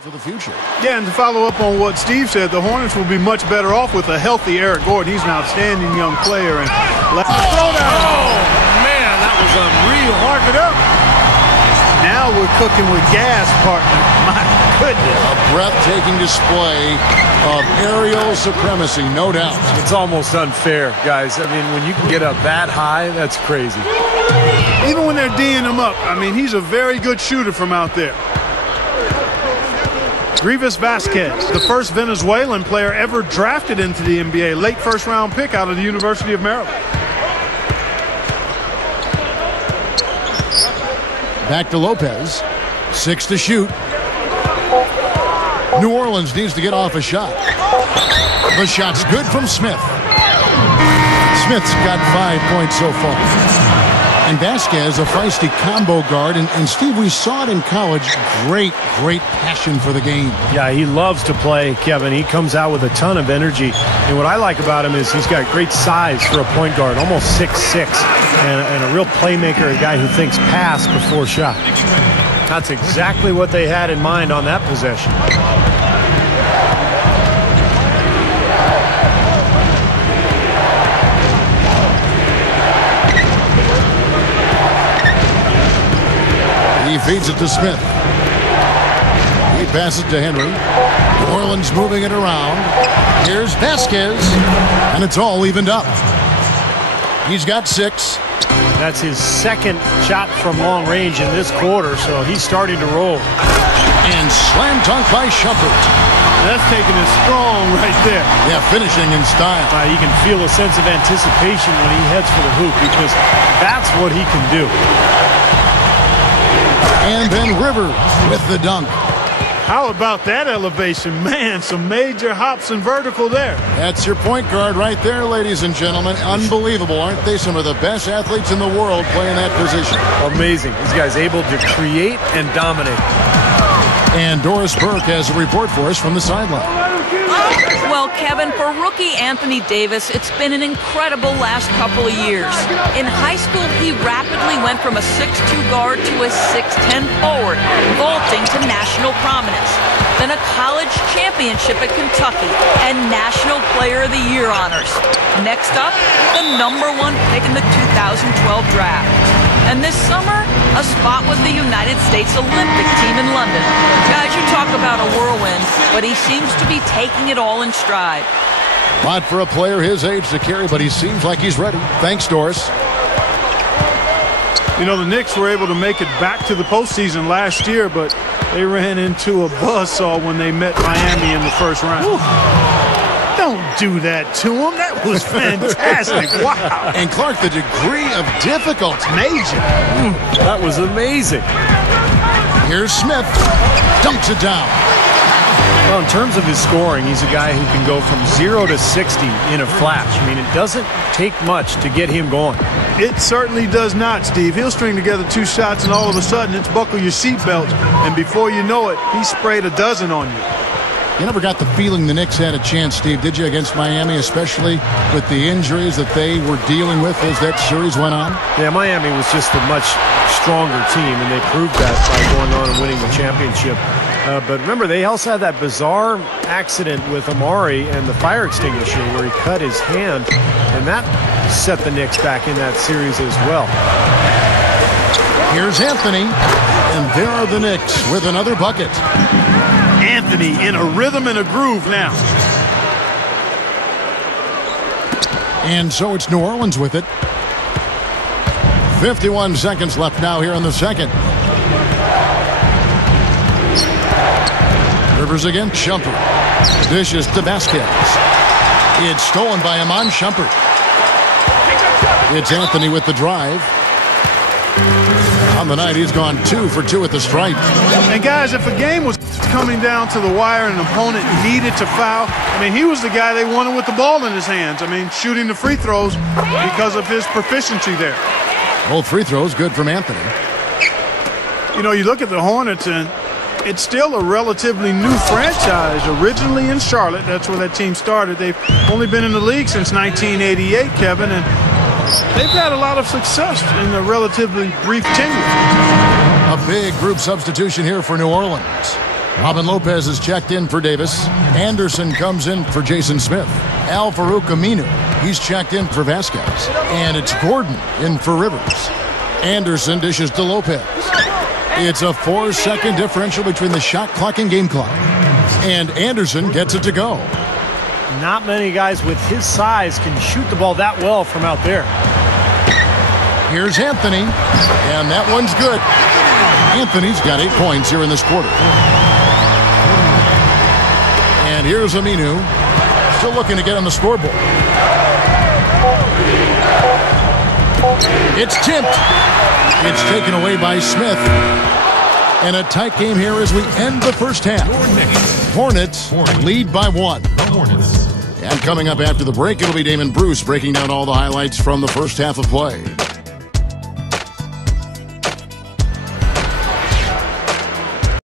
for the future. Yeah, and to follow up on what Steve said, the Hornets will be much better off with a healthy Eric Gordon. He's an outstanding young player. And oh, man, that was unreal. Mark it up. Now we're cooking with gas, partner. My goodness. A breathtaking display of aerial supremacy, no doubt. It's almost unfair, guys. I mean, when you can get up that high, that's crazy. Even when they're D'ing him up, I mean, he's a very good shooter from out there. Grievous Vasquez, the first Venezuelan player ever drafted into the NBA, late first-round pick out of the University of Maryland. Back to Lopez. 6 to shoot. New Orleans needs to get off a shot. The shot's good from Smith. Smith's got 5 points so far. And Vasquez, a feisty combo guard. And Steve, we saw it in college. Great passion for the game. Yeah, he loves to play, Kevin. He comes out with a ton of energy. And what I like about him is he's got great size for a point guard, almost 6'6", and a real playmaker, a guy who thinks pass before shot. That's exactly what they had in mind on that possession. He feeds it to Smith. He passes to Henry. New Orleans moving it around. Here's Vasquez. And it's all evened up. He's got 6. That's his second shot from long range in this quarter, so he's starting to roll. And slam dunk by Shumpert. That's taking it strong right there. Yeah, finishing in style. You can feel a sense of anticipation when he heads for the hoop because that's what he can do. And then Rivers with the dunk. How about that elevation? Man, some major hops and vertical there. That's your point guard right there, ladies and gentlemen. Unbelievable, aren't they? Some of the best athletes in the world playing that position. Amazing. This guy's able to create and dominate. And Doris Burke has a report for us from the sideline. Well, Kevin, for rookie Anthony Davis, it's been an incredible last couple of years. In high school, he rapidly went from a 6'2 guard to a 6'10 forward, vaulting to national prominence. Then a college championship at Kentucky and National Player of the Year honors. Next up, the #1 pick in the 2012 draft. And this summer, a spot with the United States Olympic team in London. Guys, you talk about a whirlwind, but he seems to be taking it all in stride. Not for a player his age to carry, but he seems like he's ready. Thanks, Doris. You know, the Knicks were able to make it back to the postseason last year, but they ran into a buzzsaw when they met Miami in the first round. Ooh. Don't do that to him. That was fantastic. Wow. And Clark, the degree of difficulty. Major. That was amazing. Here's Smith. Dunks it down. Well, in terms of his scoring, he's a guy who can go from 0 to 60 in a flash. I mean, it doesn't take much to get him going. It certainly does not, Steve. He'll string together 2 shots, and all of a sudden, it's buckle your seatbelt. And before you know it, he sprayed a dozen on you. You never got the feeling the Knicks had a chance, Steve, did you, against Miami, especially with the injuries that they were dealing with as that series went on? Yeah, Miami was just a much stronger team, and they proved that by going on and winning the championship. But remember, they also had that bizarre accident with Amari and the fire extinguisher where he cut his hand, and that set the Knicks back in that series as well. Here's Anthony, and there are the Knicks with another bucket. Anthony in a rhythm and a groove now. And so it's New Orleans with it. 51 seconds left now here in the second. Rivers again. Shumpert. Dishes to Vasquez. It's stolen by Iman Shumpert. It's Anthony with the drive. On the night, he's gone 2 for 2 at the stripe. And guys, if a game was coming down to the wire and an opponent needed to foul, I mean, he was the guy they wanted with the ball in his hands. I mean, shooting the free throws because of his proficiency there. Both free throws good from Anthony. You know, you look at the Hornets, and it's still a relatively new franchise. Originally in Charlotte, that's where that team started. They've only been in the league since 1988, Kevin, and they've had a lot of success in a relatively brief tenure. A big group substitution here for New Orleans. Robin Lopez is checked in for Davis. Anderson comes in for Jason Smith. Al-Farouq Aminu, he's checked in for Vasquez. And it's Gordon in for Rivers. Anderson dishes to Lopez. It's a 4-second differential between the shot clock and game clock. And Anderson gets it to go. Not many guys with his size can shoot the ball that well from out there. Here's Anthony, and that one's good. Anthony's got 8 points here in this quarter. And here's Aminu, still looking to get on the scoreboard. It's tipped. It's taken away by Smith. And a tight game here as we end the first half. Hornets lead by 1. And coming up after the break, it'll be Damon Bruce breaking down all the highlights from the first half of play.